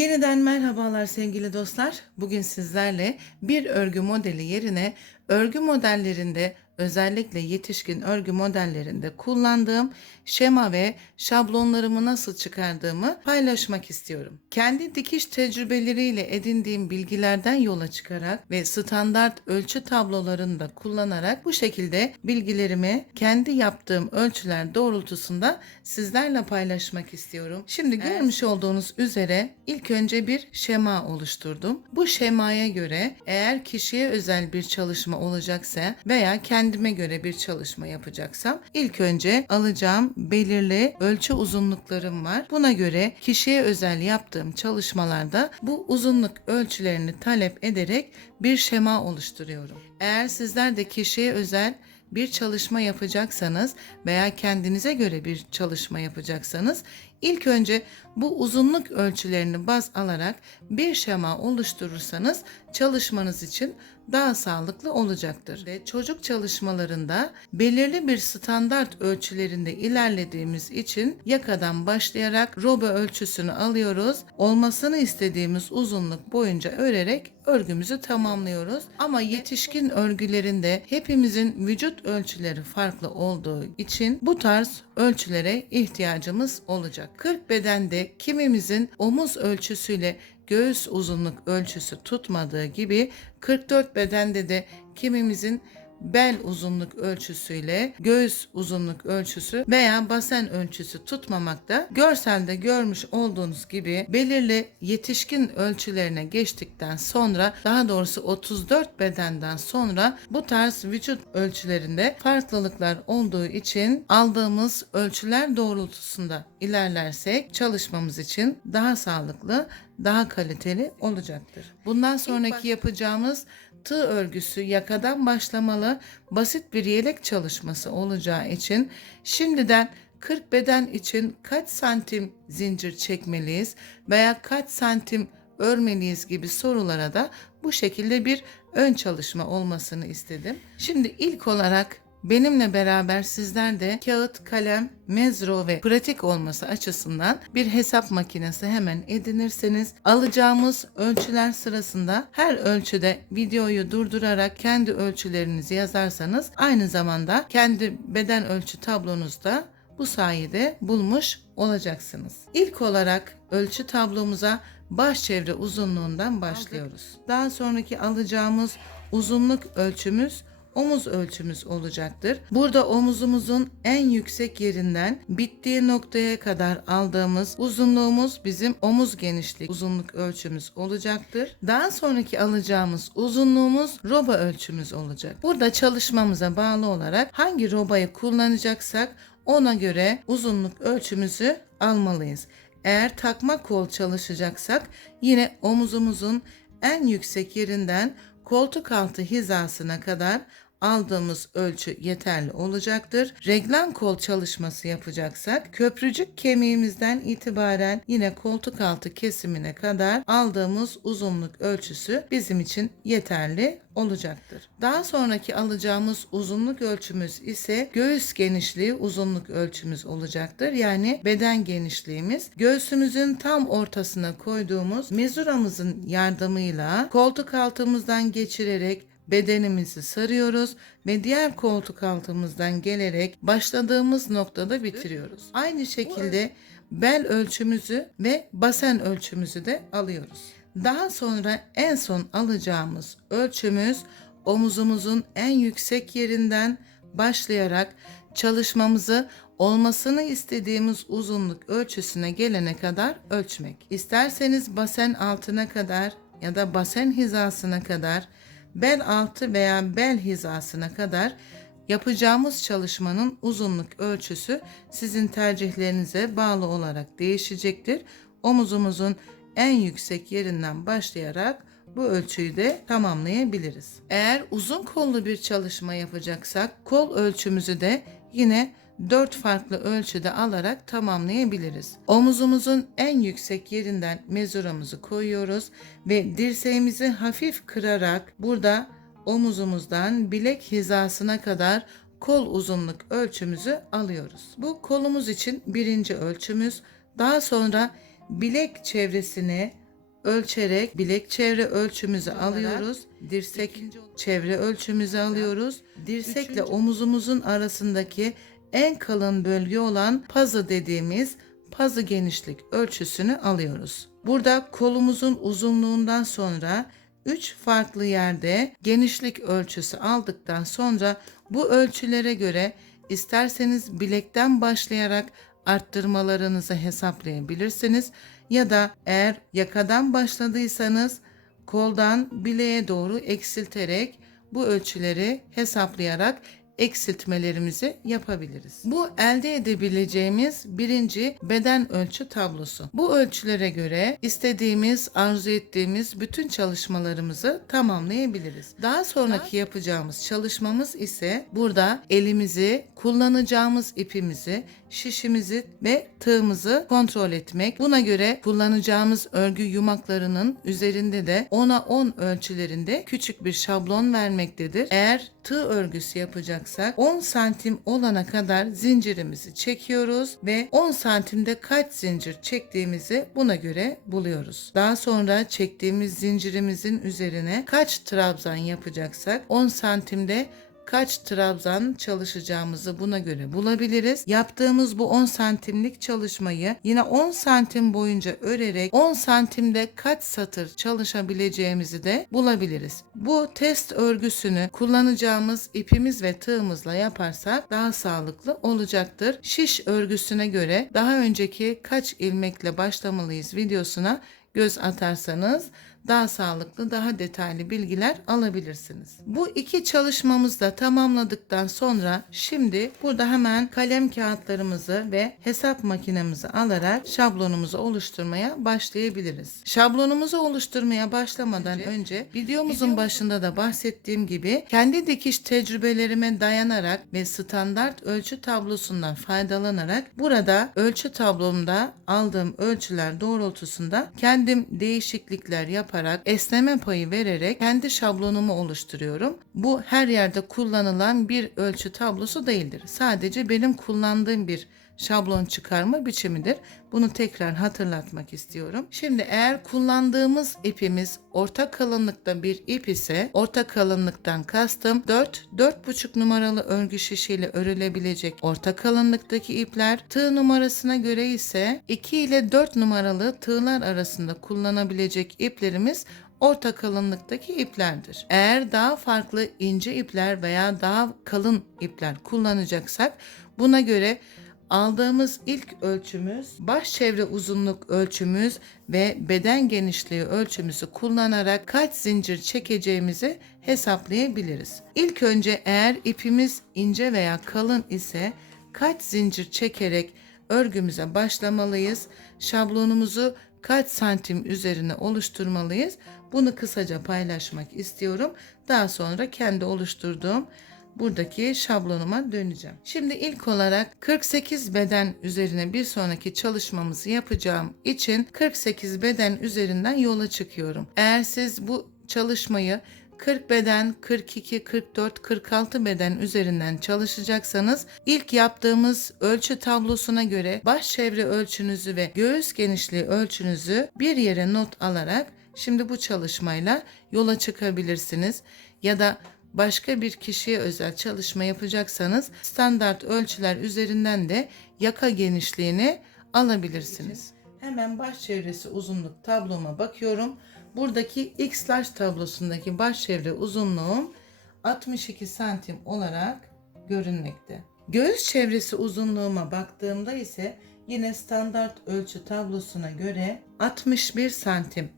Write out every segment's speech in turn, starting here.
Yeniden merhabalar sevgili dostlar. Bugün sizlerle bir örgü modeli yerine örgü modellerinde özellikle yetişkin örgü modellerinde kullandığım şema ve şablonlarımı nasıl çıkardığımı paylaşmak istiyorum. Kendi dikiş tecrübeleriyle edindiğim bilgilerden yola çıkarak ve standart ölçü tablolarını da kullanarak bu şekilde bilgilerimi kendi yaptığım ölçüler doğrultusunda sizlerle paylaşmak istiyorum. Şimdi görmüş olduğunuz üzere ilk önce bir şema oluşturdum. Bu şemaya göre eğer kişiye özel bir çalışma olacaksa veya kendime göre bir çalışma yapacaksam ilk önce alacağım belirli ölçü uzunluklarım var. Buna göre kişiye özel yaptığım çalışmalarda bu uzunluk ölçülerini talep ederek bir şema oluşturuyorum. Eğer sizler de kişiye özel bir çalışma yapacaksanız veya kendinize göre bir çalışma yapacaksanız ilk önce bu uzunluk ölçülerini baz alarak bir şema oluşturursanız çalışmanız için daha sağlıklı olacaktır. Ve çocuk çalışmalarında belirli bir standart ölçülerinde ilerlediğimiz için yakadan başlayarak roba ölçüsünü alıyoruz. Olmasını istediğimiz uzunluk boyunca örerek örgümüzü tamamlıyoruz. Ama yetişkin örgülerinde hepimizin vücut ölçüleri farklı olduğu için bu tarz ölçülere ihtiyacımız olacak. 40 bedende kimimizin omuz ölçüsüyle göğüs uzunluk ölçüsü tutmadığı gibi 44 bedende de kimimizin bel uzunluk ölçüsüyle göğüs uzunluk ölçüsü veya basen ölçüsü tutmamakta. Görselde görmüş olduğunuz gibi belirli yetişkin ölçülerine geçtikten sonra daha doğrusu 34 bedenden sonra bu tarz vücut ölçülerinde farklılıklar olduğu için aldığımız ölçüler doğrultusunda ilerlersek çalışmamız için daha sağlıklı, daha kaliteli olacaktır. Bundan sonraki yapacağımız tığ örgüsü yakadan başlamalı basit bir yelek çalışması olacağı için şimdiden 40 beden için kaç santim zincir çekmeliyiz veya kaç santim örmeliyiz gibi sorulara da bu şekilde bir ön çalışma olmasını istedim. Şimdi ilk olarak Benimle beraber sizler de kağıt, kalem, mezro ve pratik olması açısından bir hesap makinesi hemen edinirseniz alacağımız ölçüler sırasında her ölçüde videoyu durdurarak kendi ölçülerinizi yazarsanız aynı zamanda kendi beden ölçü tablonuzda bu sayede bulmuş olacaksınız. İlk olarak ölçü tablomuza baş çevre uzunluğundan başlıyoruz. Daha sonraki alacağımız uzunluk ölçümüz omuz ölçümüz olacaktır. Burada omuzumuzun en yüksek yerinden bittiği noktaya kadar aldığımız uzunluğumuz bizim omuz genişlik uzunluk ölçümüz olacaktır. Daha sonraki alacağımız uzunluğumuz roba ölçümüz olacak. Burada çalışmamıza bağlı olarak hangi robayı kullanacaksak ona göre uzunluk ölçümüzü almalıyız. Eğer takma kol çalışacaksak yine omuzumuzun en yüksek yerinden koltuk altı hizasına kadar aldığımız ölçü yeterli olacaktır. Reglan kol çalışması yapacaksak köprücük kemiğimizden itibaren yine koltuk altı kesimine kadar aldığımız uzunluk ölçüsü bizim için yeterli olacaktır. Daha sonraki alacağımız uzunluk ölçümüz ise göğüs genişliği uzunluk ölçümüz olacaktır. Yani beden genişliğimiz göğsümüzün tam ortasına koyduğumuz mezuramızın yardımıyla koltuk altımızdan geçirerek bedenimizi sarıyoruz ve diğer koltuk altımızdan gelerek başladığımız noktada bitiriyoruz. Aynı şekilde bel ölçümüzü ve basen ölçümüzü de alıyoruz. Daha sonra en son alacağımız ölçümüz omuzumuzun en yüksek yerinden başlayarak çalışmamızı olmasını istediğimiz uzunluk ölçüsüne gelene kadar ölçmek. İsterseniz basen altına kadar ya da basen hizasına kadar bel altı veya bel hizasına kadar yapacağımız çalışmanın uzunluk ölçüsü sizin tercihlerinize bağlı olarak değişecektir. Omuzumuzun en yüksek yerinden başlayarak bu ölçüyü de tamamlayabiliriz. Eğer uzun kollu bir çalışma yapacaksak kol ölçümüzü de yine 4 farklı ölçüde alarak tamamlayabiliriz. Omuzumuzun en yüksek yerinden mezuramızı koyuyoruz ve dirseğimizi hafif kırarak burada omuzumuzdan bilek hizasına kadar kol uzunluk ölçümüzü alıyoruz. Bu kolumuz için birinci ölçümüz. Daha sonra bilek çevresini ölçerek bilek çevre ölçümüzü alıyoruz. Dirsek çevre ölçümüzü alıyoruz. Dirsekle omuzumuzun arasındaki en kalın bölge olan pazı dediğimiz pazı genişlik ölçüsünü alıyoruz. Burada kolumuzun uzunluğundan sonra 3 farklı yerde genişlik ölçüsü aldıktan sonra bu ölçülere göre isterseniz bilekten başlayarak arttırmalarınızı hesaplayabilirsiniz ya da eğer yakadan başladıysanız koldan bileğe doğru eksilterek bu ölçüleri hesaplayarak eksiltmelerimizi yapabiliriz. Bu elde edebileceğimiz birinci beden ölçü tablosu. Bu ölçülere göre istediğimiz, arzu ettiğimiz bütün çalışmalarımızı tamamlayabiliriz. Daha sonraki yapacağımız çalışmamız ise burada elimizi, kullanacağımız ipimizi, şişimizi ve tığımızı kontrol etmek. Buna göre kullanacağımız örgü yumaklarının üzerinde de 10'a 10 ölçülerinde küçük bir şablon vermektedir. Eğer tığ örgüsü yapacaksak 10 santim olana kadar zincirimizi çekiyoruz ve 10 santimde kaç zincir çektiğimizi buna göre buluyoruz. Daha sonra çektiğimiz zincirimizin üzerine kaç trabzan yapacaksak 10 santimde kaç trabzan çalışacağımızı buna göre bulabiliriz. Yaptığımız bu 10 santimlik çalışmayı yine 10 santim boyunca örerek 10 santimde kaç satır çalışabileceğimizi de bulabiliriz. Bu test örgüsünü kullanacağımız ipimiz ve tığımızla yaparsak daha sağlıklı olacaktır. Şiş örgüsüne göre daha önceki kaç ilmekle başlamalıyız videosuna göz atarsanız daha sağlıklı, daha detaylı bilgiler alabilirsiniz. Bu iki çalışmamızı da tamamladıktan sonra şimdi burada hemen kalem kağıtlarımızı ve hesap makinemizi alarak şablonumuzu oluşturmaya başlayabiliriz. Şablonumuzu oluşturmaya başlamadan önce videomuzun başında da bahsettiğim gibi kendi dikiş tecrübelerime dayanarak ve standart ölçü tablosundan faydalanarak burada ölçü tablomda aldığım ölçüler doğrultusunda kendim değişiklikler yaparak esneme payı vererek kendi şablonumu oluşturuyorum. Bu her yerde kullanılan bir ölçü tablosu değildir. Sadece benim kullandığım bir şablon çıkarma biçimidir. Bunu tekrar hatırlatmak istiyorum. Şimdi eğer kullandığımız ipimiz orta kalınlıkta bir ip ise orta kalınlıktan kastım 4 4,5 numaralı örgü şişiyle örülebilecek orta kalınlıktaki ipler. Tığ numarasına göre ise 2 ile 4 numaralı tığlar arasında kullanabilecek iplerimiz orta kalınlıktaki iplerdir. Eğer daha farklı ince ipler veya daha kalın ipler kullanacaksak buna göre aldığımız ilk ölçümüz baş çevre uzunluk ölçümüz ve beden genişliği ölçümüzü kullanarak kaç zincir çekeceğimizi hesaplayabiliriz. İlk önce eğer ipimiz ince veya kalın ise kaç zincir çekerek örgümüze başlamalıyız. Şablonumuzu kaç santim üzerine oluşturmalıyız? Bunu kısaca paylaşmak istiyorum. Daha sonra kendi oluşturduğum buradaki şablonuma döneceğim. Şimdi ilk olarak 48 beden üzerine bir sonraki çalışmamızı yapacağım için 48 beden üzerinden yola çıkıyorum. Eğer siz bu çalışmayı 40 beden, 42, 44, 46 beden üzerinden çalışacaksanız ilk yaptığımız ölçü tablosuna göre baş çevre ölçünüzü ve göğüs genişliği ölçünüzü bir yere not alarak şimdi bu çalışmayla yola çıkabilirsiniz ya da başka bir kişiye özel çalışma yapacaksanız standart ölçüler üzerinden de yaka genişliğini alabilirsiniz. Hemen baş çevresi uzunluk tabloma bakıyorum. Buradaki X large tablosundaki baş çevre uzunluğum 62 santim olarak görünmekte. Göğüs çevresi uzunluğuma baktığımda ise yine standart ölçü tablosuna göre 61 santim.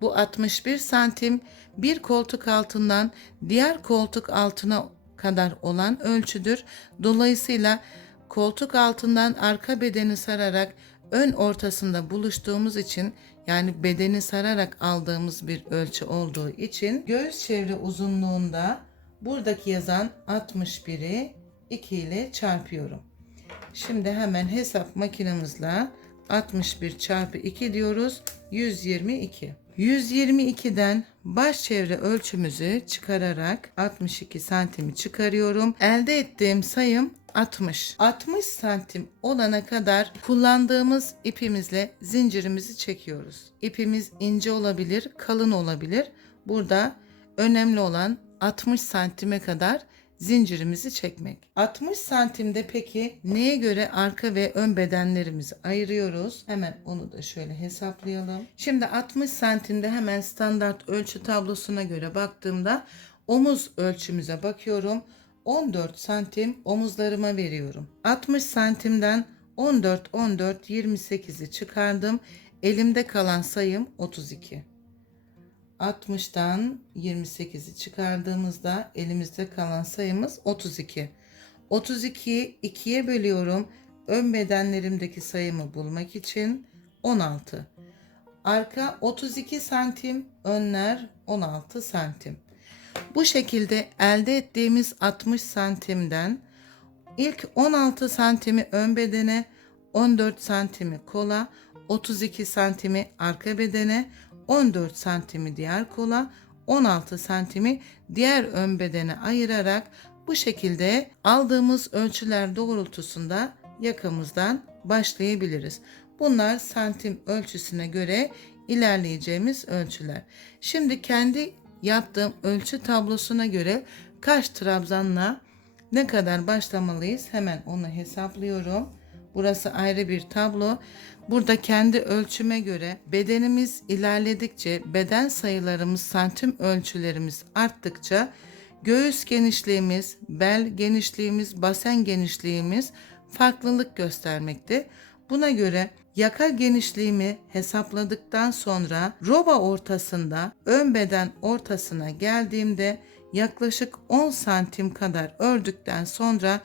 Bu 61 santim bir koltuk altından diğer koltuk altına kadar olan ölçüdür. Dolayısıyla koltuk altından arka bedeni sararak ön ortasında buluştuğumuz için yani bedeni sararak aldığımız bir ölçü olduğu için göğüs çevre uzunluğunda buradaki yazan 61'i 2 ile çarpıyorum. Şimdi hemen hesap makinemizle 61 çarpı 2 diyoruz. 122. 122'den baş çevre ölçümüzü çıkararak 62 santimi çıkarıyorum. Elde ettiğim sayım 60. 60 santim olana kadar kullandığımız ipimizle zincirimizi çekiyoruz. İpimiz ince olabilir, kalın olabilir. Burada önemli olan 60 santime kadar zincirimizi çekmek. 60 santimde peki neye göre arka ve ön bedenlerimizi ayırıyoruz? Hemen onu da şöyle hesaplayalım. Şimdi 60 santimde hemen standart ölçü tablosuna göre baktığımda omuz ölçümüze bakıyorum. 14 santim omuzlarıma veriyorum. 60 santimden 14 14 28'i çıkardım. Elimde kalan sayım 32. 60'tan 28'i çıkardığımızda elimizde kalan sayımız 32. 32'yi 2'ye bölüyorum. Ön bedenlerimdeki sayımı bulmak için 16. Arka 32 santim, önler 16 santim. Bu şekilde elde ettiğimiz 60 santimden ilk 16 santimi ön bedene, 14 santimi kola, 32 santimi arka bedene, 14 santimi diğer kola, 16 santimi diğer ön bedene ayırarak bu şekilde aldığımız ölçüler doğrultusunda yakamızdan başlayabiliriz. Bunlar santim ölçüsüne göre ilerleyeceğimiz ölçüler. Şimdi kendi yaptığım ölçü tablosuna göre kaç trabzanla ne kadar başlamalıyız hemen onu hesaplıyorum. Burası ayrı bir tablo. Burada kendi ölçüme göre bedenimiz ilerledikçe beden sayılarımız santim ölçülerimiz arttıkça göğüs genişliğimiz, bel genişliğimiz, basen genişliğimiz farklılık göstermekte. Buna göre yaka genişliğimi hesapladıktan sonra roba ortasında ön beden ortasına geldiğimde yaklaşık 10 santim kadar ördükten sonra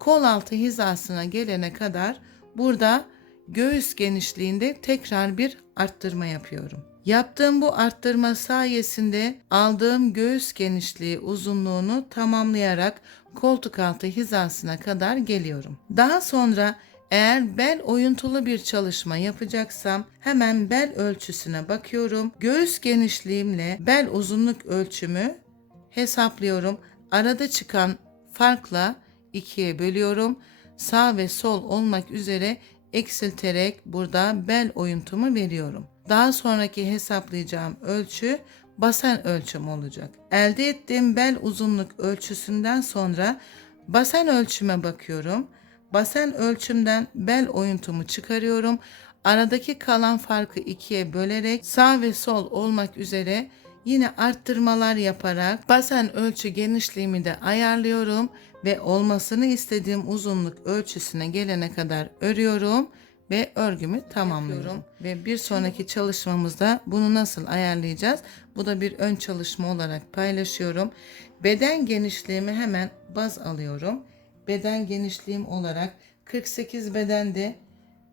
kol altı hizasına gelene kadar burada göğüs genişliğinde tekrar bir arttırma yapıyorum. Yaptığım bu arttırma sayesinde aldığım göğüs genişliği uzunluğunu tamamlayarak koltuk altı hizasına kadar geliyorum. Daha sonra eğer bel oyuntulu bir çalışma yapacaksam hemen bel ölçüsüne bakıyorum. Göğüs genişliğimle bel uzunluk ölçümü hesaplıyorum. Arada çıkan farkla ikiye bölüyorum. Sağ ve sol olmak üzere eksilterek burada bel oyuntumu veriyorum. Daha sonraki hesaplayacağım ölçü basen ölçüm olacak. Elde ettiğim bel uzunluk ölçüsünden sonra basen ölçüme bakıyorum. Basen ölçümden bel oyuntumu çıkarıyorum. Aradaki kalan farkı ikiye bölerek sağ ve sol olmak üzere yine arttırmalar yaparak basen ölçü genişliğimi de ayarlıyorum ve olmasını istediğim uzunluk ölçüsüne gelene kadar örüyorum ve örgümü tamamlıyorum. Ve bir sonraki çalışmamızda bunu nasıl ayarlayacağız? Bu da bir ön çalışma olarak paylaşıyorum. Beden genişliğimi hemen baz alıyorum. Beden genişliğim olarak 48 bedende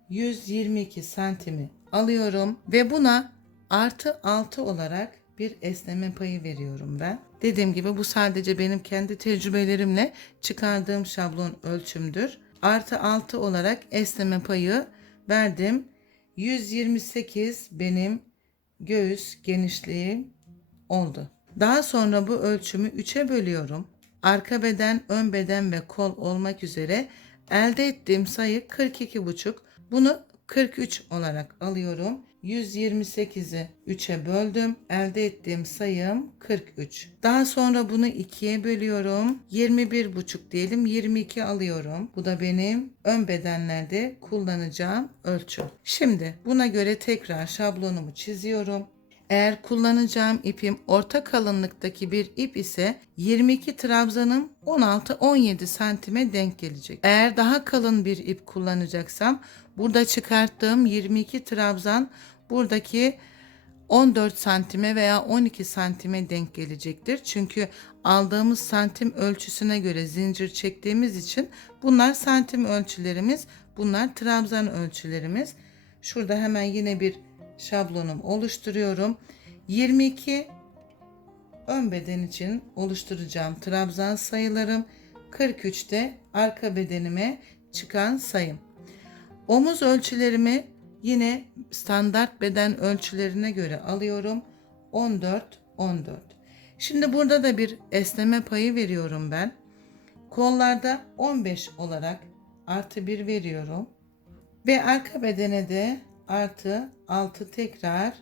122 santimi alıyorum ve buna artı 6 olarak bir esneme payı veriyorum ben. Dediğim gibi bu sadece benim kendi tecrübelerimle çıkardığım şablon ölçümdür. Artı 6 olarak esneme payı verdim. 128 benim göğüs genişliğim oldu. Daha sonra bu ölçümü 3'e bölüyorum. Arka beden, ön beden ve kol olmak üzere elde ettiğim sayı 42,5. Bunu 43 olarak alıyorum. 128'i 3'e böldüm. Elde ettiğim sayım 43. Daha sonra bunu 2'ye bölüyorum. 21,5 diyelim 22 alıyorum. Bu da benim ön bedenlerde kullanacağım ölçü. Şimdi buna göre tekrar şablonumu çiziyorum. Eğer kullanacağım ipim orta kalınlıktaki bir ip ise 22 trabzanım 16-17 santime denk gelecek. Eğer daha kalın bir ip kullanacaksam burada çıkarttığım 22 trabzan buradaki 14 santime veya 12 santime denk gelecektir. Çünkü aldığımız santim ölçüsüne göre zincir çektiğimiz için bunlar santim ölçülerimiz, bunlar trabzan ölçülerimiz. Şurada hemen yine bir şablonum oluşturuyorum. 22 ön beden için oluşturacağım trabzan sayılarım. 43 de arka bedenime çıkan sayım. Omuz ölçülerimi yine standart beden ölçülerine göre alıyorum. 14 14. Şimdi burada da bir esneme payı veriyorum ben. Kollarda 15 olarak artı 1 veriyorum. Ve arka bedene de artı 6 tekrar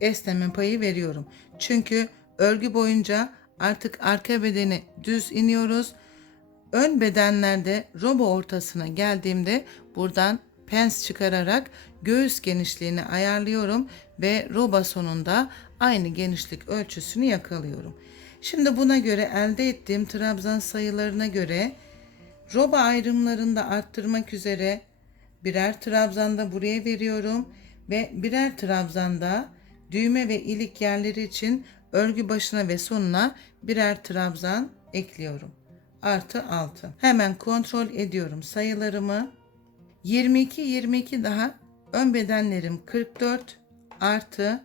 esneme payı veriyorum. Çünkü örgü boyunca artık arka bedeni düz iniyoruz. Ön bedenlerde robo ortasına geldiğimde buradan pens çıkararak göğüs genişliğini ayarlıyorum ve roba sonunda aynı genişlik ölçüsünü yakalıyorum. Şimdi buna göre elde ettiğim trabzan sayılarına göre roba ayrımlarında arttırmak üzere birer trabzanda buraya veriyorum ve birer trabzanda düğme ve ilik yerleri için örgü başına ve sonuna birer trabzan ekliyorum. Artı 6. Hemen kontrol ediyorum sayılarımı. 22 22 daha ön bedenlerim 44 artı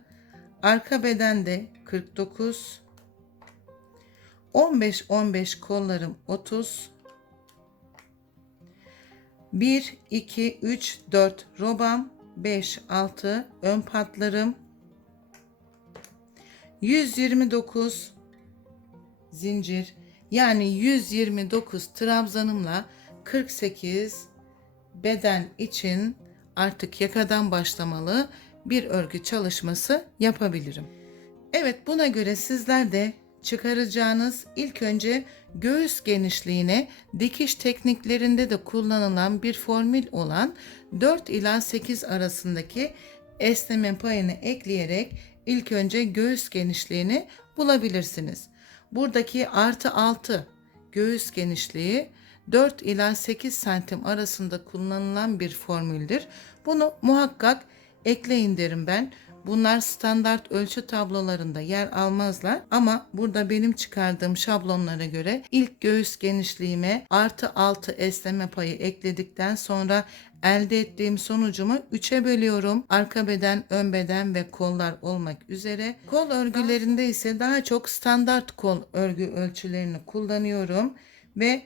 arka bedende 49 15 15 kollarım 30 1 2 3 4 robam 5 6 ön patlarım 129 zincir yani 129 trabzanımla 48 beden için artık yakadan başlamalı bir örgü çalışması yapabilirim. Evet buna göre sizler de çıkaracağınız ilk önce göğüs genişliğine dikiş tekniklerinde de kullanılan bir formül olan 4 ila 8 arasındaki esneme payını ekleyerek ilk önce göğüs genişliğini bulabilirsiniz. Buradaki artı 6 göğüs genişliği 4 ila 8 santim arasında kullanılan bir formüldür. Bunu muhakkak ekleyin derim ben. Bunlar standart ölçü tablolarında yer almazlar ama burada benim çıkardığım şablonlara göre ilk göğüs genişliğime artı 6 esneme payı ekledikten sonra elde ettiğim sonucumu 3'e bölüyorum. Arka beden, ön beden ve kollar olmak üzere. Kol örgülerinde ise daha çok standart kol örgü ölçülerini kullanıyorum ve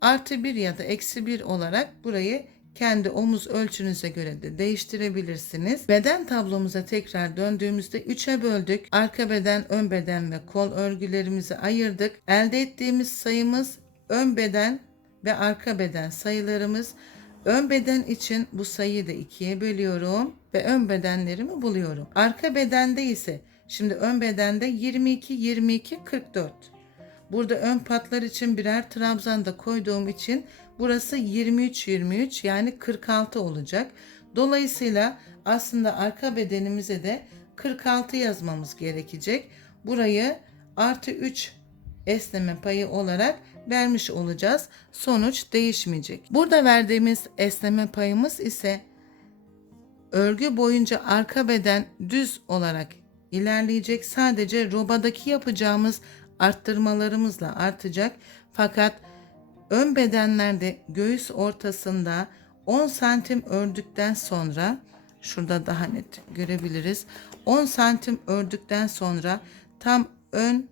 artı 1 ya da eksi 1 olarak burayı kendi omuz ölçünüze göre de değiştirebilirsiniz. Beden tablomuza tekrar döndüğümüzde 3'e böldük. Arka beden, ön beden ve kol örgülerimizi ayırdık. Elde ettiğimiz sayımız ön beden ve arka beden sayılarımız. Ön beden için bu sayıyı da ikiye bölüyorum ve ön bedenlerimi buluyorum. Arka bedende ise şimdi ön bedende 22 22 44. Burada ön patlar için birer trabzan da koyduğum için burası 23 23 yani 46 olacak. Dolayısıyla aslında arka bedenimize de 46 yazmamız gerekecek. Burayı artı 3 esneme payı olarak vermiş olacağız. Sonuç değişmeyecek. Burada verdiğimiz esneme payımız ise örgü boyunca arka beden düz olarak ilerleyecek. Sadece robadaki yapacağımız arttırmalarımızla artacak. Fakat ön bedenlerde göğüs ortasında 10 santim ördükten sonra şurada daha net görebiliriz. 10 santim ördükten sonra tam ön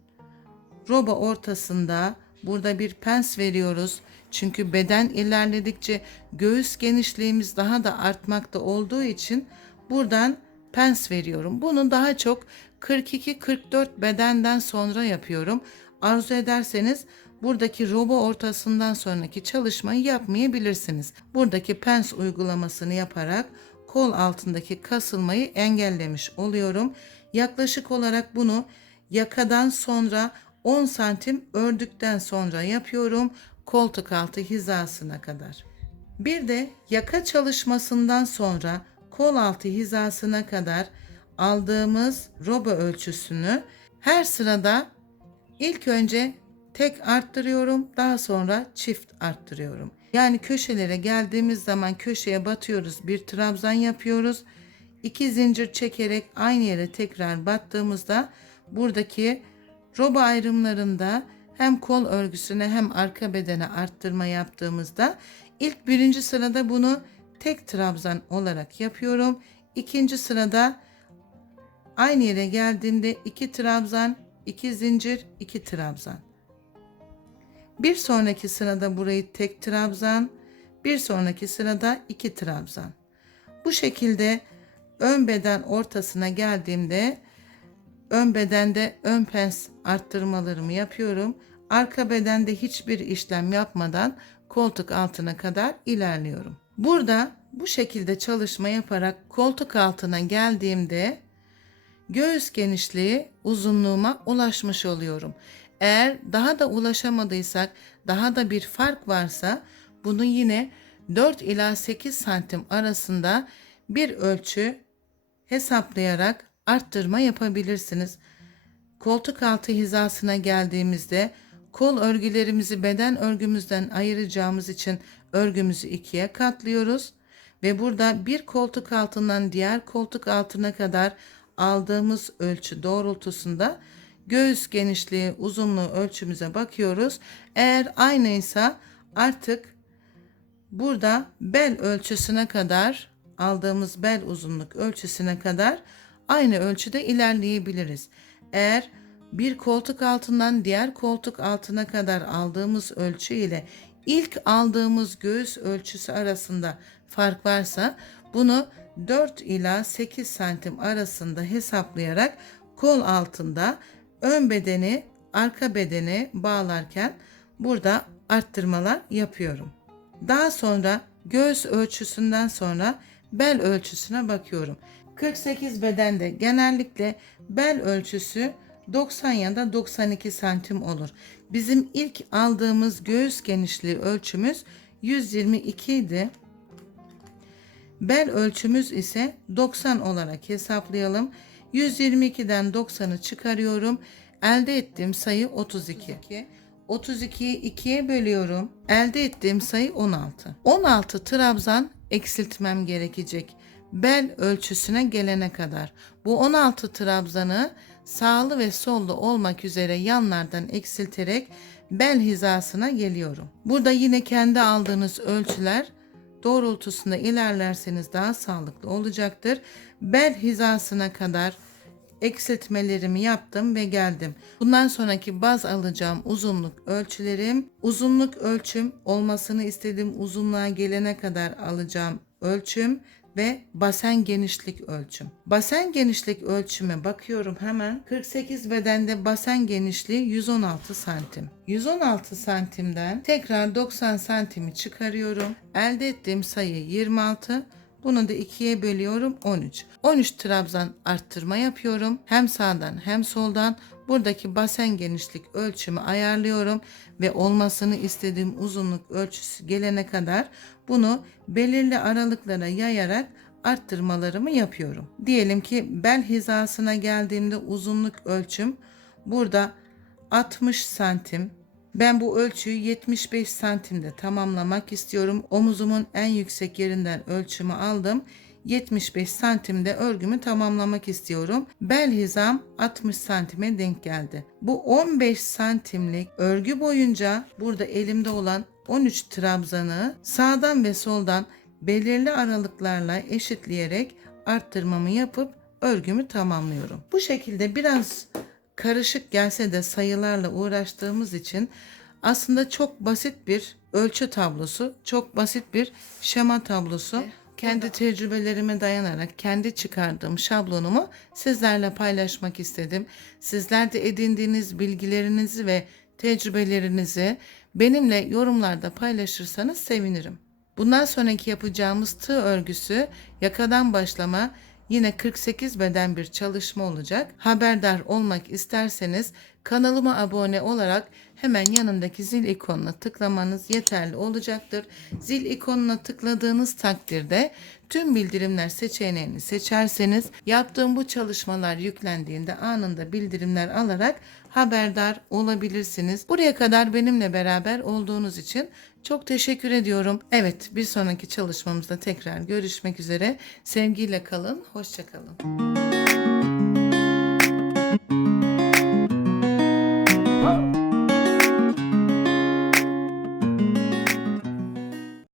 roba ortasında burada bir pens veriyoruz. Çünkü beden ilerledikçe göğüs genişliğimiz daha da artmakta olduğu için buradan pens veriyorum. Bunu daha çok 42-44 bedenden sonra yapıyorum. Arzu ederseniz buradaki robo ortasından sonraki çalışmayı yapmayabilirsiniz. Buradaki pens uygulamasını yaparak kol altındaki kasılmayı engellemiş oluyorum. Yaklaşık olarak bunu yakadan sonra 10 santim ördükten sonra yapıyorum koltuk altı hizasına kadar. Bir de yaka çalışmasından sonra kol altı hizasına kadar aldığımız roba ölçüsünü her sırada ilk önce tek arttırıyorum daha sonra çift arttırıyorum. Yani köşelere geldiğimiz zaman köşeye batıyoruz bir trabzan yapıyoruz. iki zincir çekerek aynı yere tekrar battığımızda buradaki roba ayrımlarında hem kol örgüsüne hem arka bedene arttırma yaptığımızda ilk birinci sırada bunu tek trabzan olarak yapıyorum. İkinci sırada aynı yere geldiğimde iki trabzan, iki zincir, iki trabzan. Bir sonraki sırada burayı tek trabzan, bir sonraki sırada iki trabzan. Bu şekilde ön beden ortasına geldiğimde ön bedende ön pens arttırmalarımı yapıyorum. Arka bedende hiçbir işlem yapmadan koltuk altına kadar ilerliyorum. Burada bu şekilde çalışma yaparak koltuk altına geldiğimde göğüs genişliği uzunluğuma ulaşmış oluyorum. Eğer daha da ulaşamadıysak, daha da bir fark varsa bunu yine 4 ila 8 santim arasında bir ölçü hesaplayarak arttırma yapabilirsiniz. Koltuk altı hizasına geldiğimizde kol örgülerimizi beden örgümüzden ayıracağımız için örgümüzü ikiye katlıyoruz ve burada bir koltuk altından diğer koltuk altına kadar aldığımız ölçü doğrultusunda göğüs genişliği uzunluğu ölçümüze bakıyoruz. Eğer aynıysa artık burada bel ölçüsüne kadar aldığımız bel uzunluk ölçüsüne kadar aynı ölçüde ilerleyebiliriz. Eğer bir koltuk altından diğer koltuk altına kadar aldığımız ölçü ile ilk aldığımız göğüs ölçüsü arasında fark varsa bunu 4 ila 8 santim arasında hesaplayarak kol altında ön bedeni arka bedeni bağlarken burada arttırmalar yapıyorum. Daha sonra göğüs ölçüsünden sonra bel ölçüsüne bakıyorum. 48 bedende genellikle bel ölçüsü 90 ya da 92 santim olur. Bizim ilk aldığımız göğüs genişliği ölçümüz 122 idi. Bel ölçümüz ise 90 olarak hesaplayalım. 122'den 90'ı çıkarıyorum. Elde ettiğim sayı 32. 32'yi 2'ye bölüyorum. Elde ettiğim sayı 16. 16 trabzan eksiltmem gerekecek. Bel ölçüsüne gelene kadar. Bu 16 trabzanı sağlı ve sollu olmak üzere yanlardan eksilterek bel hizasına geliyorum. Burada yine kendi aldığınız ölçüler doğrultusunda ilerlerseniz daha sağlıklı olacaktır. Bel hizasına kadar eksiltmelerimi yaptım ve geldim. Bundan sonraki baz alacağım uzunluk ölçülerim, uzunluk ölçüm olmasını istediğim uzunluğa gelene kadar alacağım ölçüm ve basen genişlik ölçüm. Basen genişlik ölçüme bakıyorum hemen. 48 bedende basen genişliği 116 santim. 116 santimden tekrar 90 santimi çıkarıyorum. Elde ettiğim sayı 26. Bunu da ikiye bölüyorum 13. 13 trabzan arttırma yapıyorum. Hem sağdan hem soldan buradaki basen genişlik ölçümü ayarlıyorum ve olmasını istediğim uzunluk ölçüsü gelene kadar bunu belirli aralıklara yayarak arttırmalarımı yapıyorum. Diyelim ki bel hizasına geldiğimde uzunluk ölçüm burada 60 santim ben bu ölçüyü 75 santimde tamamlamak istiyorum. Omuzumun en yüksek yerinden ölçümü aldım. 75 santimde örgümü tamamlamak istiyorum. Bel hizam 60 santime denk geldi. Bu 15 santimlik örgü boyunca burada elimde olan 13 trabzanı sağdan ve soldan belirli aralıklarla eşitleyerek arttırmamı yapıp örgümü tamamlıyorum. Bu şekilde biraz karışık gelse de sayılarla uğraştığımız için aslında çok basit bir ölçü tablosu, çok basit bir şema tablosu. Kendi tecrübelerime dayanarak kendi çıkardığım şablonumu sizlerle paylaşmak istedim. Sizler de edindiğiniz bilgilerinizi ve tecrübelerinizi benimle yorumlarda paylaşırsanız sevinirim. Bundan sonraki yapacağımız tığ örgüsü yakadan başlama yine 48 beden bir çalışma olacak. Haberdar olmak isterseniz kanalıma abone olarak hemen yanındaki zil ikonuna tıklamanız yeterli olacaktır. Zil ikonuna tıkladığınız takdirde tüm bildirimler seçeneğini seçerseniz yaptığım bu çalışmalar yüklendiğinde anında bildirimler alarak haberdar olabilirsiniz. Buraya kadar benimle beraber olduğunuz için çok teşekkür ediyorum. Evet bir sonraki çalışmamızda tekrar görüşmek üzere. Sevgiyle kalın, hoşçakalın.